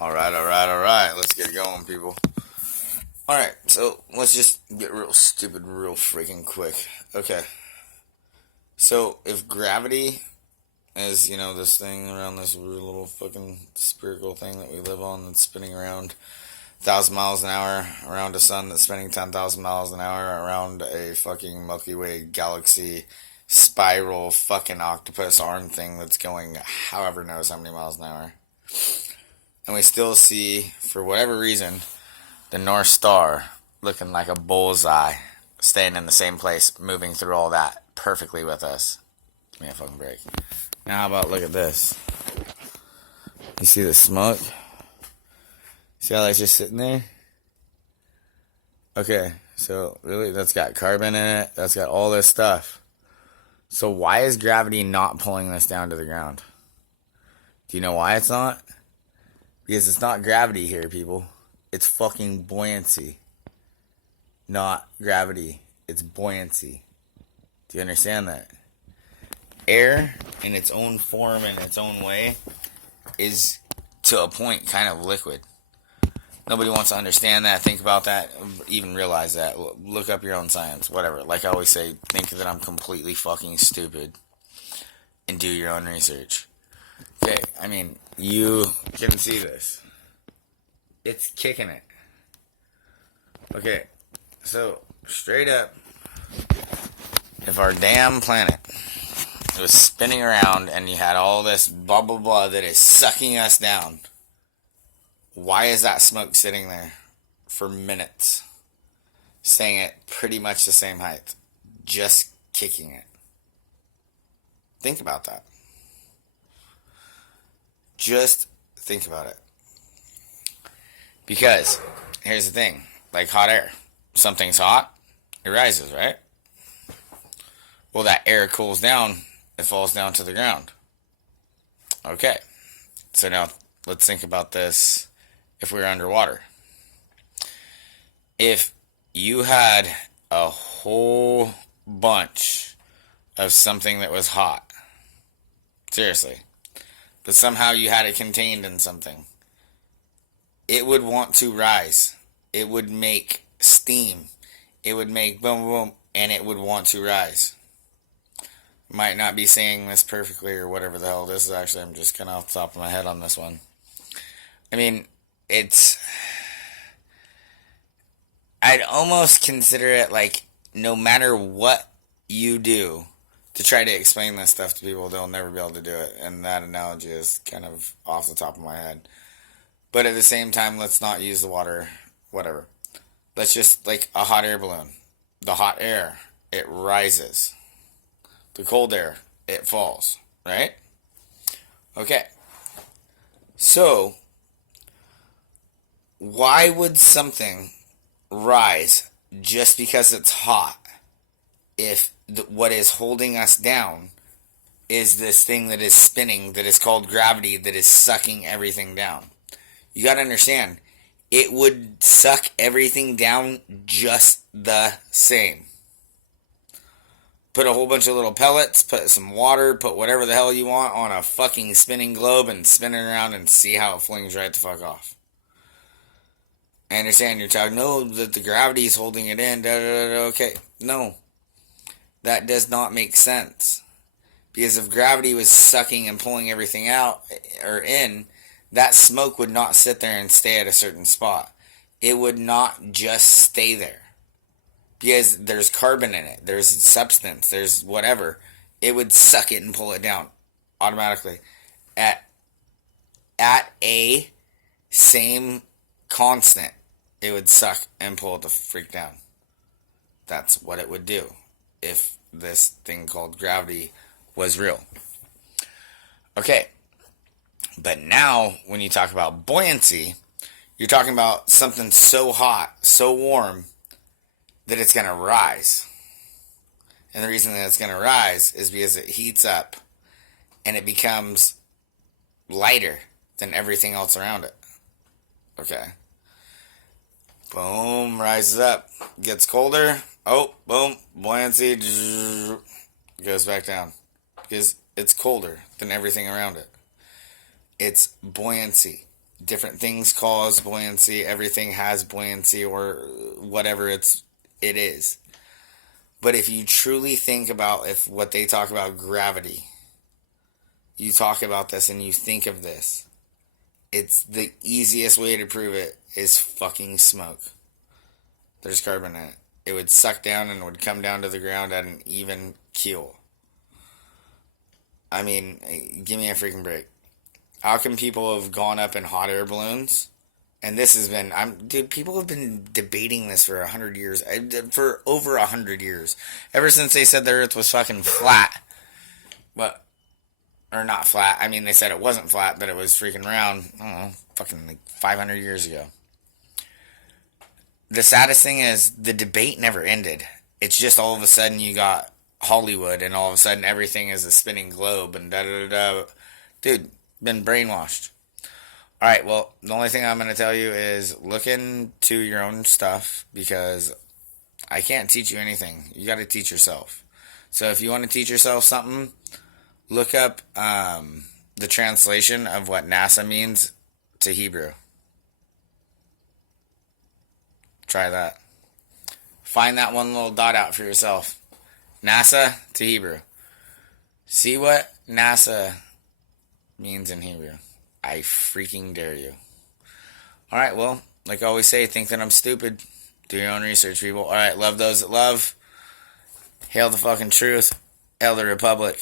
Alright. Let's get going, people. Alright, so let's just get real stupid real freaking quick. Okay. So, if gravity is, this thing around this weird little fucking spherical thing that we live on that's spinning around 1,000 miles an hour around a sun that's spinning 10,000 miles an hour around a fucking Milky Way galaxy spiral fucking octopus arm thing that's going however knows how many miles an hour. And we still see, for whatever reason, the North Star looking like a bullseye, staying in the same place, moving through all that perfectly with us. Give me a fucking break. Now how about look at this? You see the smoke? See how that's just sitting there? Okay, so really that's got carbon in it, that's got all this stuff. So why is gravity not pulling this down to the ground? Do you know why it's not? Because it's not gravity here, people. It's fucking buoyancy. Not gravity. It's buoyancy. Do you understand that? Air, in its own form, in its own way, is, to a point, kind of liquid. Nobody wants to understand that, think about that, even realize that. Look up your own science, whatever. Like I always say, think that I'm completely fucking stupid and do your own research. Okay, I mean, you can see this. It's kicking it. Okay, so straight up, if our damn planet was spinning around and you had all this blah blah blah that is sucking us down, why is that smoke sitting there for minutes, staying at pretty much the same height, just kicking it? Think about that. Just think about it. Because, here's the thing, like hot air. Something's hot, it rises, right? Well, that air cools down, it falls down to the ground. Okay, so now let's think about this if we were underwater. If you had a whole bunch of something that was hot, seriously, but somehow you had it contained in something, it would want to rise. It would make steam. It would make boom, boom, and it would want to rise. Might not be saying this perfectly or whatever the hell this is. Actually, I'm just kind of off the top of my head on this one. I mean, I'd almost consider it like no matter what you do to try to explain this stuff to people, they'll never be able to do it. And that analogy is kind of off the top of my head. But at the same time, let's not use the water, whatever. Let's just, like a hot air balloon. The hot air, it rises. The cold air, it falls, right? Okay. So, why would something rise just because it's hot if what is holding us down is this thing that is spinning, that is called gravity, that is sucking everything down? You gotta understand, it would suck everything down just the same. Put a whole bunch of little pellets, put some water, put whatever the hell you want on a fucking spinning globe and spin it around and see how it flings right the fuck off. I understand you're talking, no, that the gravity is holding it in, okay. No, that does not make sense. Because if gravity was sucking and pulling everything out, or in, that smoke would not sit there and stay at a certain spot. It would not just stay there. Because there's carbon in it, there's substance, there's whatever. It would suck it and pull it down automatically. At a same constant, it would suck and pull the freak down. That's what it would do if this thing called gravity was real. Okay. But now, when you talk about buoyancy, you're talking about something so hot, so warm, that it's going to rise. And the reason that it's going to rise is because it heats up and it becomes lighter than everything else around it. Okay. Boom, rises up. Gets colder. Oh, boom, buoyancy goes back down. Because it's colder than everything around it. It's buoyancy. different things cause buoyancy. Everything has buoyancy or whatever it is. But if you truly think about if what they talk about gravity, you talk about this and you think of this, it's the easiest way to prove it is fucking smoke. There's carbon in it. It would suck down and would come down to the ground at an even keel. I mean, give me a freaking break. How come people have gone up in hot air balloons? And this has been, dude, people have been debating this for 100 years. For over 100 years. Ever since they said the earth was fucking flat. But, or not flat. I mean, they said it wasn't flat, but it was freaking round. I don't know, fucking like 500 years ago. The saddest thing is the debate never ended. It's just all of a sudden you got Hollywood and all of a sudden everything is a spinning globe and da-da-da-da. Dude, been brainwashed. Alright, well, the only thing I'm going to tell you is look into your own stuff because I can't teach you anything. You got to teach yourself. So if you want to teach yourself something, look up the translation of what NASA means to Hebrew. Try that. Find that one little dot out for yourself. NASA to Hebrew. See what NASA means in Hebrew. I freaking dare you. Alright, well, like I always say, think that I'm stupid. Do your own research, people. Alright, love those that love. Hail the fucking truth. Hail the Republic.